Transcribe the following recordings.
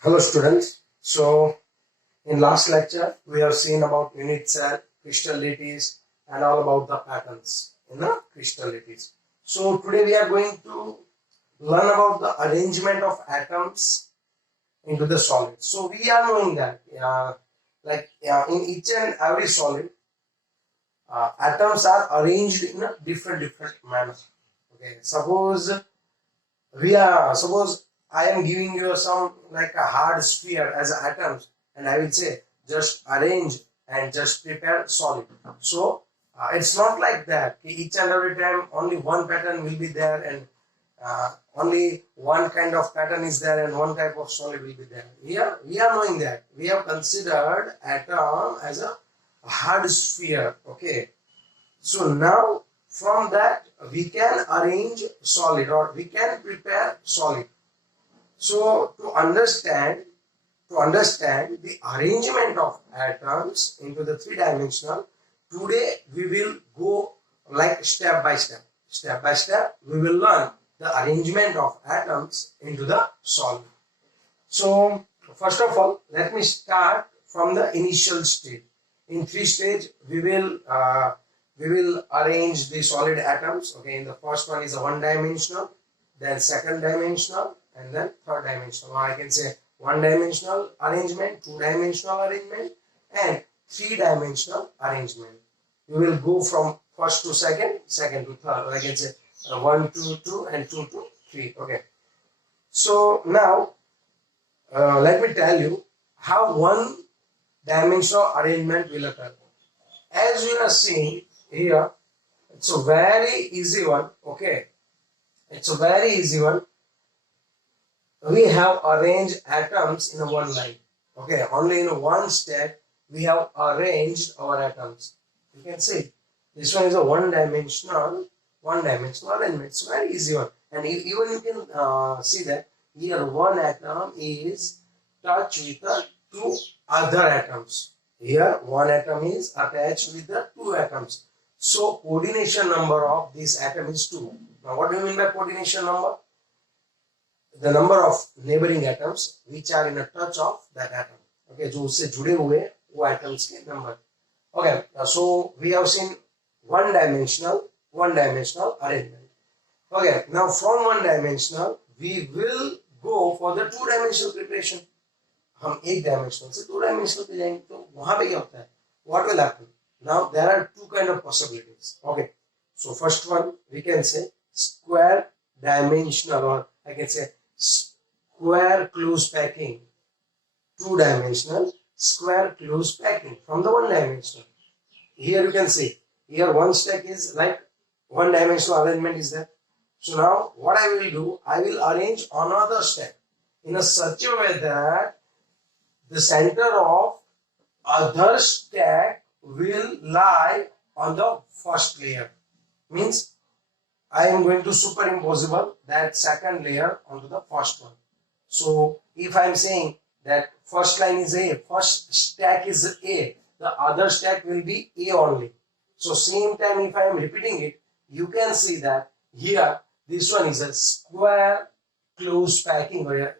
Hello students. So in last lecture we have seen about unit cell, crystallities and all about the patterns in the crystallities. So today we are going to learn about the arrangement of atoms into the solid. So we are knowing that in each and every solid atoms are arranged in a different manner. Okay, suppose I am giving you some like a hard sphere as atoms, and I will say just arrange and just prepare solid. So it's not like that. Each and every time only one pattern will be there, and only one kind of pattern is there, and one type of solid will be there. Here we are knowing that we have considered atom as a hard sphere. Okay, so now from that we can arrange solid or we can prepare solid. So to understand the arrangement of atoms into the three-dimensional, today we will go like step by step. Step by step we will learn the arrangement of atoms into the solid. So first of all, let me start from the initial stage. In three stages we will arrange the solid atoms. Okay, in the first one is a one-dimensional, then second dimensional, and then third dimensional. Or I can say one-dimensional arrangement, two-dimensional arrangement, and three-dimensional arrangement. We will go from first to second, second to third. Or I can say 1 to 2 and 2 to 3. Okay. So now let me tell you how one-dimensional arrangement will occur. As you are seeing here, it's a very easy one. Okay, it's a very easy one. We have arranged atoms in one line. Okay, only in one step we have arranged our atoms. You can see this one is a one-dimensional arrangement. It's a very easy one, and even you can see that here one atom is touched with the two other atoms. Here one atom is attached with the two atoms. So coordination number of this atom is 2. Now what do you mean by coordination number? The number of neighboring atoms which are in a touch of that atom. Okay, जो उससे जुड़े हुए वो atoms के number. Okay, so we have seen one-dimensional arrangement. Okay, now from one-dimensional we will go for the two-dimensional preparation. हम एक dimensional से two dimensional पे जाएंगे तो वहाँ पे क्या होता है? What will happen? Now there are two kind of possibilities. Okay, so first one we can say square dimensional, or I can say square close packing. Two-dimensional square close packing from the one-dimensional. Here you can see here one stack is like one-dimensional arrangement is there. So now what I will do, I will arrange another stack in a such a way that the center of other stack will lie on the first layer. Means I am going to superimpose that second layer onto the first one. So if I am saying that first line is A, first stack is A, the other stack will be A only. So same time if I am repeating it, you can see that here this one is a square close packing, or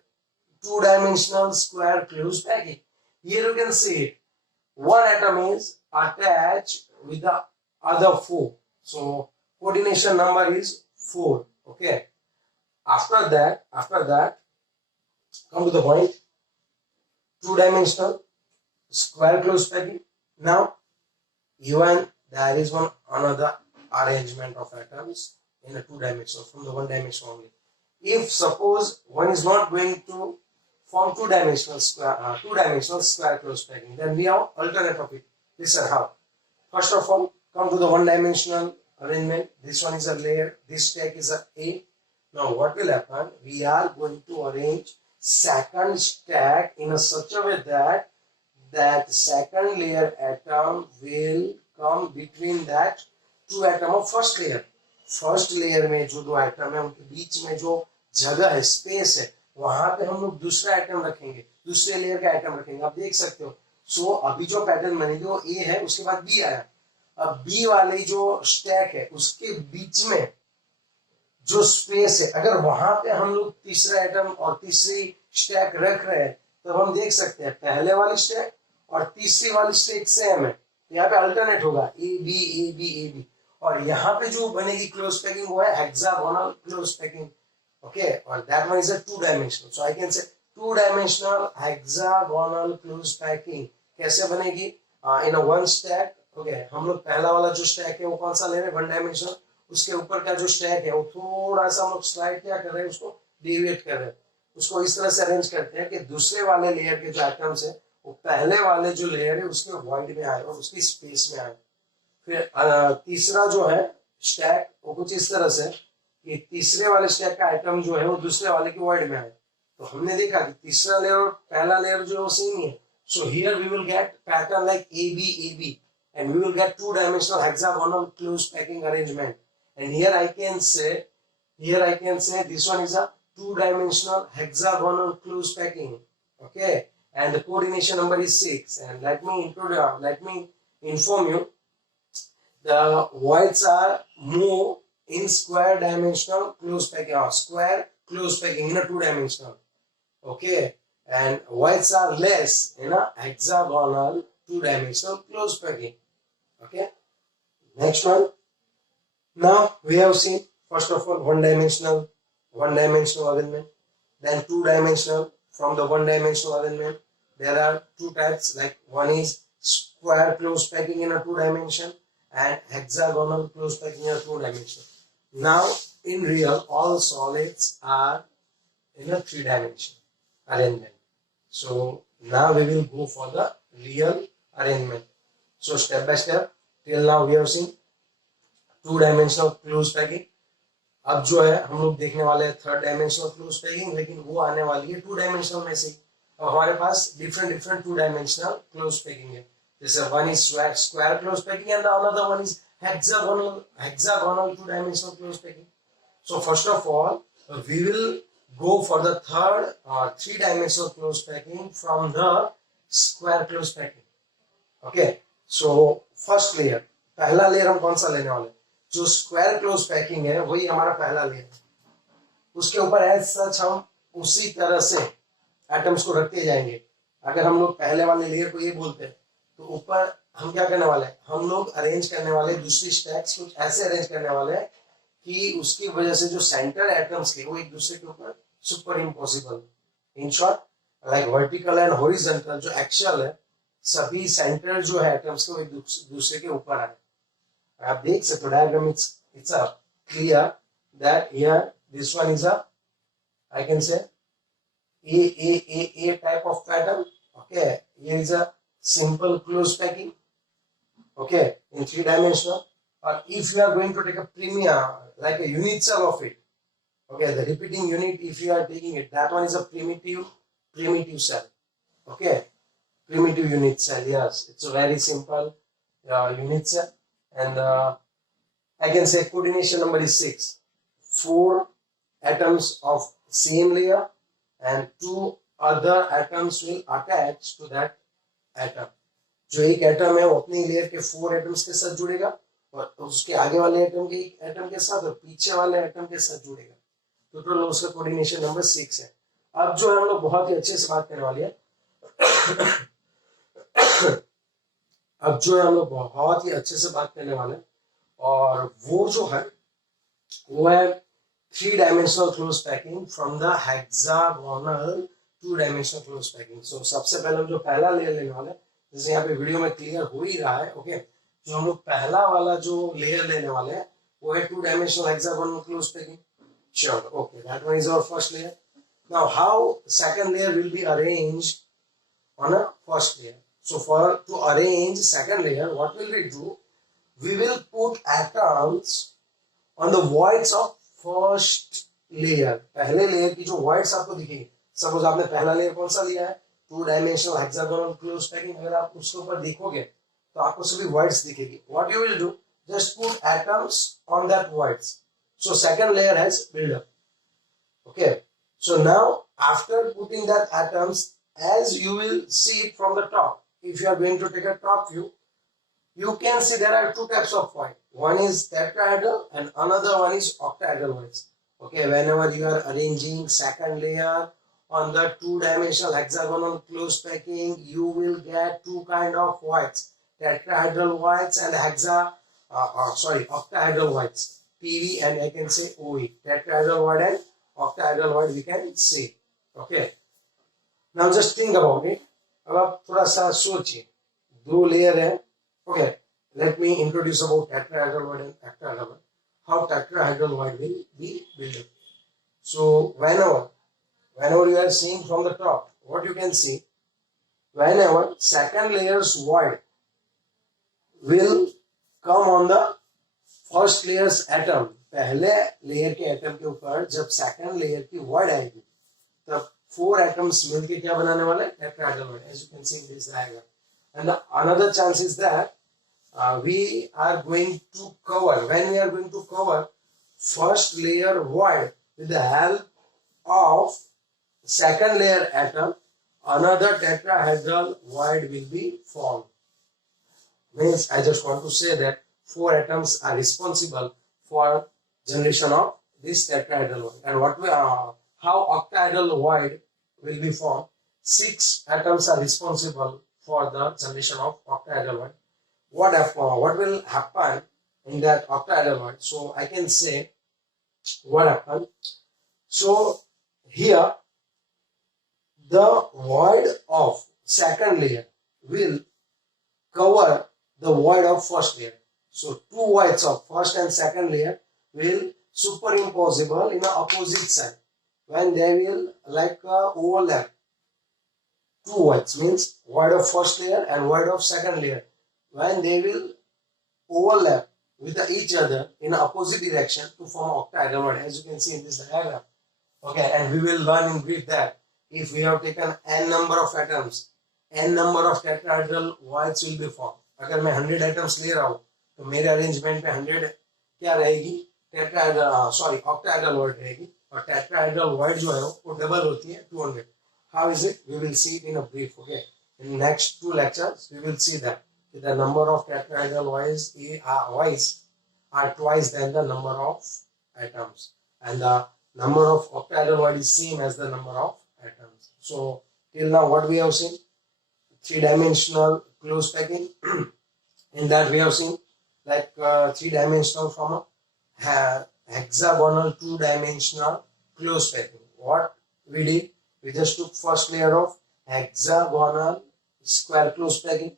two-dimensional square close packing. Here you can see it. One atom is attached with the other 4. So coordination number is 4. Okay. After that, come to the point. Two-dimensional square close packing. Now, even there is one another arrangement of atoms in a two-dimensional from the one dimension only. If suppose one is not going to form two-dimensional square close packing, then we have alternate of it. Listen how. First of all, come to the one-dimensional arrangement. This one is a layer. This stack is a A. Now what will happen? We are going to arrange second stack in a such a way that second layer atom will come between that two atom of first layer. First layer में जो दो item है उनके बीच में जो जगह है, space है, वहां पे हम लोग दूसरा आइटम रखेंगे, दूसरे लेयर का आइटम रखेंगे. आप देख सकते हो. सो अभी जो पैटर्न बनेगी वो ए है, उसके बाद बी आया. अब बी वाले जो स्टैक है उसके बीच में जो स्पेस है, अगर वहां पे हम लोग तीसरा आइटम और तीसरी स्टैक रख रहे हैं तो हम देख सकते हैं पहले वाली स्टैक और तीसरी वाली स्टैक सेम है, यहाँ पे अल्टरनेट होगा A B A B A B, और यहाँ पे जो बनेगी क्लोज पैकिंग वो है हेक्सागोनल क्लोज पैकिंग, ओके, और that one is a 2 dimensional, so I can say 2 dimensional hexagonal close packing कैसे बनेगी in a one stack, okay. हम लोग पहला वाला जो स्टैक है वो कौन सा ले रहे हैं, 1 डायमेंशनल, उसके ऊपर का जो स्टैक है वो थोड़ा सा हम लोग स्लाइड क्या कर रहे हैं, उसको डिविएट कर रहे हैं, उसको इस तरह से अरेंज करते हैं कि दूसरे वाले लेयर के जो एटम्स है वो पहले वाले जो लेयर है उसके वॉइड में आए और उसकी स्पेस में आए। फिर तीसरा जो है स्टैक वो कुछ इस तरह से कि तीसरे वाले स्टैक का आइटम जो है वो दूसरे वाले के वॉइड में आए। तो हमने देखा कि तीसरा लेयर और पहला लेयर जो है वो सेम ही है, so here we will get pattern like A B and we will get 2-dimensional hexagonal close packing arrangement, and here I can say this one is a 2-dimensional hexagonal close packing, okay, and the coordination number is 6, and let me inform you, the voids are more in square dimensional close packing or square close packing in a 2-dimensional, okay, and voids are less in a hexagonal 2-dimensional close packing, okay. Next one, now we have seen first of all one dimensional arrangement, then 2-dimensional. From the 1-dimensional arrangement there are 2 types, like one is square close packing in a 2 dimension and hexagonal close packing in a 2 dimension. Now in real all solids are in a 3-dimension arrangement, so now we will go for the real arrangement. So step by step till now we have seen 2-dimensional close packing. अब जो है हम लोग देखने वाले हैं 3rd-dimensional close packing, लेकिन वो आने वाली है 2-dimensional में से। और हमारे पास different 2-dimensional close packing है, जैसे one is square close packing and the another one is hexagonal 2-dimensional close packing. So first of all we will go for the 3rd or 3-dimensional close packing from the square close packing, okay. So first layer, पहला layer हम कौन सा लेने वाले, जो square close packing है वही हमारा पहला लेयर, उसके ऊपर एज सच हम उसी तरह से एटम्स को रखते जाएंगे। अगर हम लोग पहले वाले लेयर को ये बोलते हैं तो ऊपर हम क्या करने वाले हैं, हम लोग अरेंज करने वाले दूसरी स्टैक्स कुछ ऐसे अरेंज करने वाले हैं कि उसकी वजह से जो सेंटर एटम्स के वो एक दूसरे के ऊपर super impossible, in short like vertical and horizontal जो एक्सियल है, सभी सेंटर जो है एटम्स के वो एक दूसरे के ऊपर आए। आप देख सकते हो diagram, it's a clear that here this one is a, I can say a type of pattern, okay. Here is a simple close packing, okay, in 3-dimensional. Or if you are going to take a premium like a unit cell of it, okay, the repeating unit, if you are taking it, that one is a primitive cell, okay, primitive unit cell. Yes, it's a very simple unit cell. And I can say coordination number is 6. 4 atoms of same layer and 2 other atoms will attach to that atom. जो एक atom है वो अपनी layer के 4 atoms के साथ जुड़ेगा और उसके आगे वाले एटम के साथ और पीछे वाले एटम के साथ जुड़ेगा, तो टोटल उसका कोऑर्डिनेशन नंबर 6 है। अब जो है हम लोग बहुत ही अच्छे से बात करने वाले हैं अब जो है हम लोग बहुत ही अच्छे से बात करने वाले हैं, और वो जो है वो है 3-dimensional close packing from the hexagonal 2-dimensional close packing. So सबसे पहले हम जो पहला लेयर लेने वाले हैं, जैसे यहाँ पे वीडियो में क्लियर हो ही रहा है, ओके, जो हम लोग पहला वाला जो लेयर लेने वाले हैं वो है 2-dimensional hexagonal close packing. Sure, okay, that one is our first layer. Now how second layer will be arranged on a first layer? So to arrange second layer, what will we do? We will put atoms on the voids of first layer. पहले layer की जो voids आपको दिखेगी, suppose आपने पहला layer कौन सा लिया है, 2-dimensional hexagonal close packing, अगर आप उसके ऊपर देखोगे तो आपको सभी voids दिखेगी. What you will do? Just put atoms on that voids. So second layer has built up. Okay. So now after putting that atoms, as you will see it from the top, if you are going to take a top view, you can see there are 2 types of void. One is tetrahedral and another one is octahedral voids. Okay, whenever you are arranging second layer on the two-dimensional hexagonal close packing, you will get two kind of voids, tetrahedral voids and octahedral voids, PV and I can say OE, tetrahedral void and octahedral void we can see. Okay. Now just think about it. अब आप थोड़ा सा सोचिए, दो layer है. Okay, let me introduce about tetrahedral void and octahedral void. How tetrahedral void will be built. So whenever you are seeing from the top, what you can see, whenever second layer's void will come on the first layer's atom, पहले layer के atom के ऊपर जब second layer की void आएगी, तब 4 atoms मिलके क्या बनाने वाले हैं? Tetrahedral void, as you can see in this diagram. And the another chance is that we are going to cover, when we are going to cover first layer void with the help of second layer atom, another tetrahedral void will be formed. Means I just want to say that 4 atoms are responsible for generation of this tetrahedral void. And how octahedral void will be formed? 6 atoms are responsible for the generation of octahedral void. What will happen in that octahedral void? So I can say what happened. So here the void of second layer will cover the void of first layer. So 2 voids of first and second layer will superimposable in the opposite side when they will overlap. 2 voids means void of first layer and void of second layer. When they will overlap with each other in opposite direction to form octahedral void, as you can see in this diagram. Okay, and we will learn in brief that if we have taken n number of atoms, n number of tetrahedral voids will be formed. अगर मैं 100 atoms ले रहा हूँ तो मेरे arrangement में 100 क्या रहेगी? octahedral void रहेगी, और tetrahedral void जो है वो डबल होती है 200. How is it? We will see it in a brief. Okay, in next 2 lectures we will see that the number of tetrahedral voids are twice than the number of atoms, and the number of octahedral void is same as the number of atoms. So till now what we have seen? 3-dimensional close packing. In that we have seen 3-dimensional from a hexagonal 2-dimensional close packing. What we did? We just took first layer of hexagonal square close packing.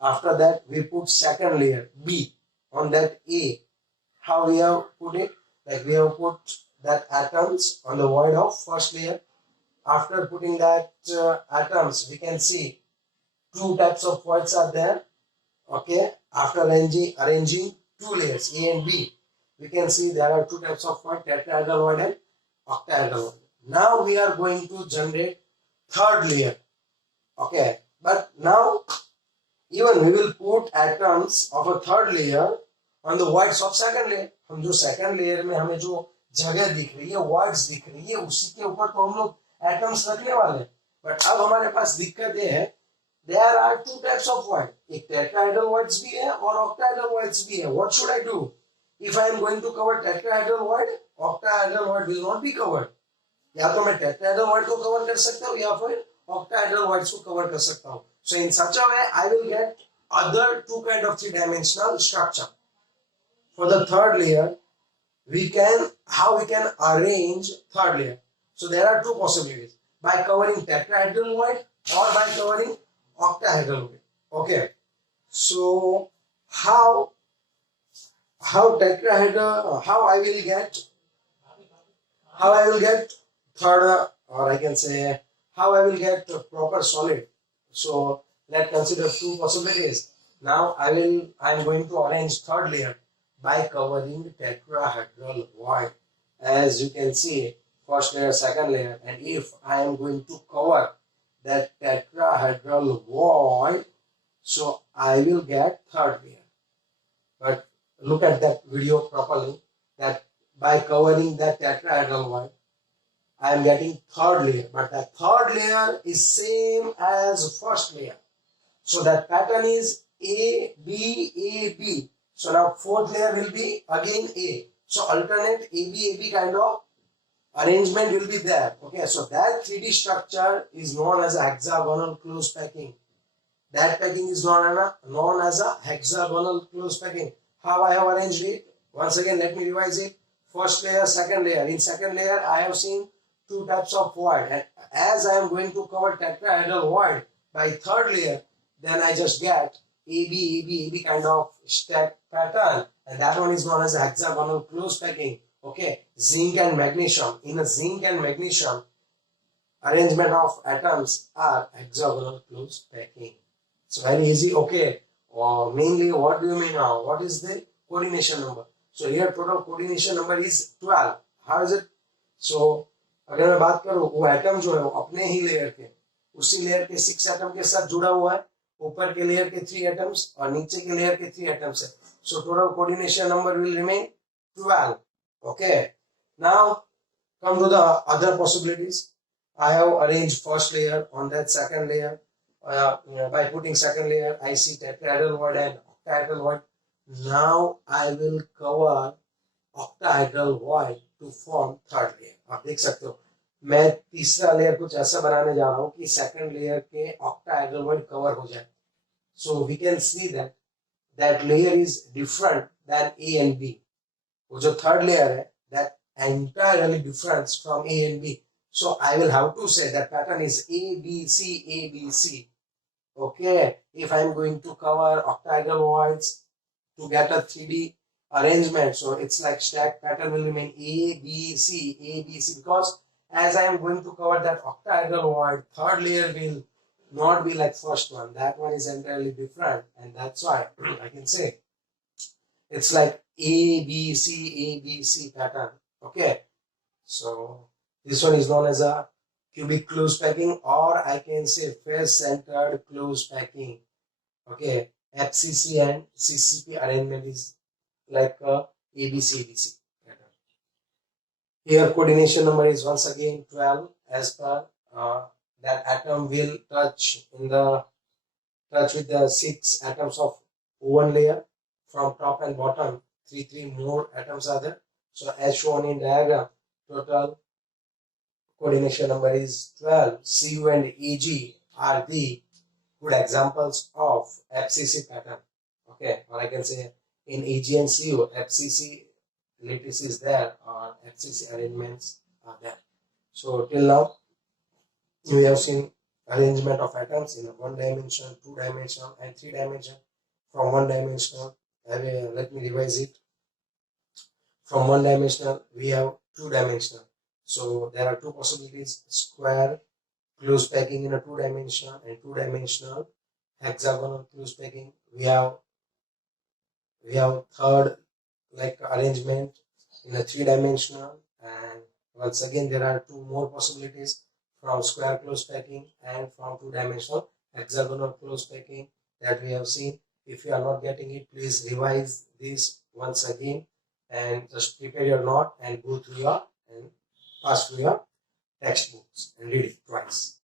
After that we put second layer B on that A. How we have put it? We have put that atoms on the void of first layer. After putting that atoms, we can see 2 types of voids are there. Okay, after arranging 2 layers A and B, we can see there are 2 types of void, tetrahedral void and octahedral void. Now we are going to generate third layer. Okay, but now even we will put atoms of a third layer on the voids of second layer. हम जो second layer में हमें जो जगह दिख रही है, voids दिख रही है, उसी के ऊपर तो हम लोग atoms रखने वाले हैं. But अब हमारे पास दिक्कत ये है, there are 2 types of void. एक tetrahedral voids भी है और octahedral voids भी है. What should I do? If I am going to cover tetrahedral void, octahedral void will not be covered. या तो मैं tetrahedral void को cover कर सकता हूँ या फिर octahedral voids को cover कर सकता हूँ. So in such a way, I will get other 2 kind of 3-dimensional structure. For the third layer, how we can arrange third layer. So there are 2 possibilities: by covering tetrahedral void or by covering octahedral void. Okay. So how I will get third, or I can say how I will get proper solid. So let's consider 2 possibilities. Now I am going to arrange third layer by covering tetrahedral void. As you can see, first layer, second layer, and if I am going to cover that tetrahedral void, so I will get third layer. But look at that video properly, that by covering that tetrahedral void, I am getting third layer, but that third layer is same as first layer. So that pattern is A, B, A, B. So now fourth layer will be again A. So alternate A, B kind of arrangement will be there. Okay, so that 3D structure is known as a hexagonal close packing. That packing is known as a hexagonal close packing. How I have arranged it? Once again, let me revise it. First layer, second layer. In second layer, I have seen two types of void. And as I am going to cover tetrahedral void by third layer, then I just get AB kind of stack pattern. And that one is known as a hexagonal close packing. Okay, zinc and magnesium. In a zinc and magnesium, arrangement of atoms are hexagonal close packing. It's very easy. Okay, mainly what do you mean now? What is the coordination number? So here total coordination number is 12. How is it? So अगर मैं बात करूँ वो atom जो है वो अपने ही layer के उसी लेयर के 6 एटम के साथ जुड़ा हुआ है, ऊपर के लेयर के 3 एटम्स और नीचे के लेयर के 3 एटम्स है. So total coordination number will remain 12. Okay. Now come to the other possibilities. I have arranged first layer. On that second layer, by putting second layer, I see tetrahedral void and octahedral void. Now I will cover octahedral void to form third layer. आप देख सकते हो मैं तीसरा layer कुछ ऐसा बनाने जा रहा हूँ कि सेकंड लेयर के octahedral void कवर हो जाए. So we can see that that layer is different than A and B. वो जो third layer है that entirely different from A and B. So I will have to say that pattern is A, B, C, A, B, C. Okay, if I am going to cover octahedral voids to get a 3D arrangement, so it's like stack pattern will remain A, B, C, A, B, C, because as I am going to cover that octahedral void, third layer will not be like first one. That one is entirely different, and that's why I can say it's like A, B, C pattern. Okay, so this one is known as a cubic close packing, or I can say face-centered close packing. Okay, FCC and CCP arrangement is like a ABC pattern. Here coordination number is once again 12 as per that atom will touch with the 6 atoms of one layer from top and bottom. 3 more atoms are there. So as shown in diagram, total coordination number is 12. CU and EG are the good examples of FCC pattern. Okay, or I can say in EG and CU, FCC lattice is there or FCC arrangements are there. So till now, we have seen arrangement of atoms in 1 dimension, 2 dimension, and 3 dimension. From 1 dimensional, let me revise it. From 1 dimensional, we have 2 dimensional. So there are two possibilities: square close packing in a 2 dimensional and 2 dimensional hexagonal close packing. We have third like arrangement in a 3 dimensional, and once again there are 2 more possibilities from square close packing and from 2 dimensional hexagonal close packing that we have seen. If you are not getting it, please revise this once again and just prepare your note and go through your and pass through your textbooks and read it twice.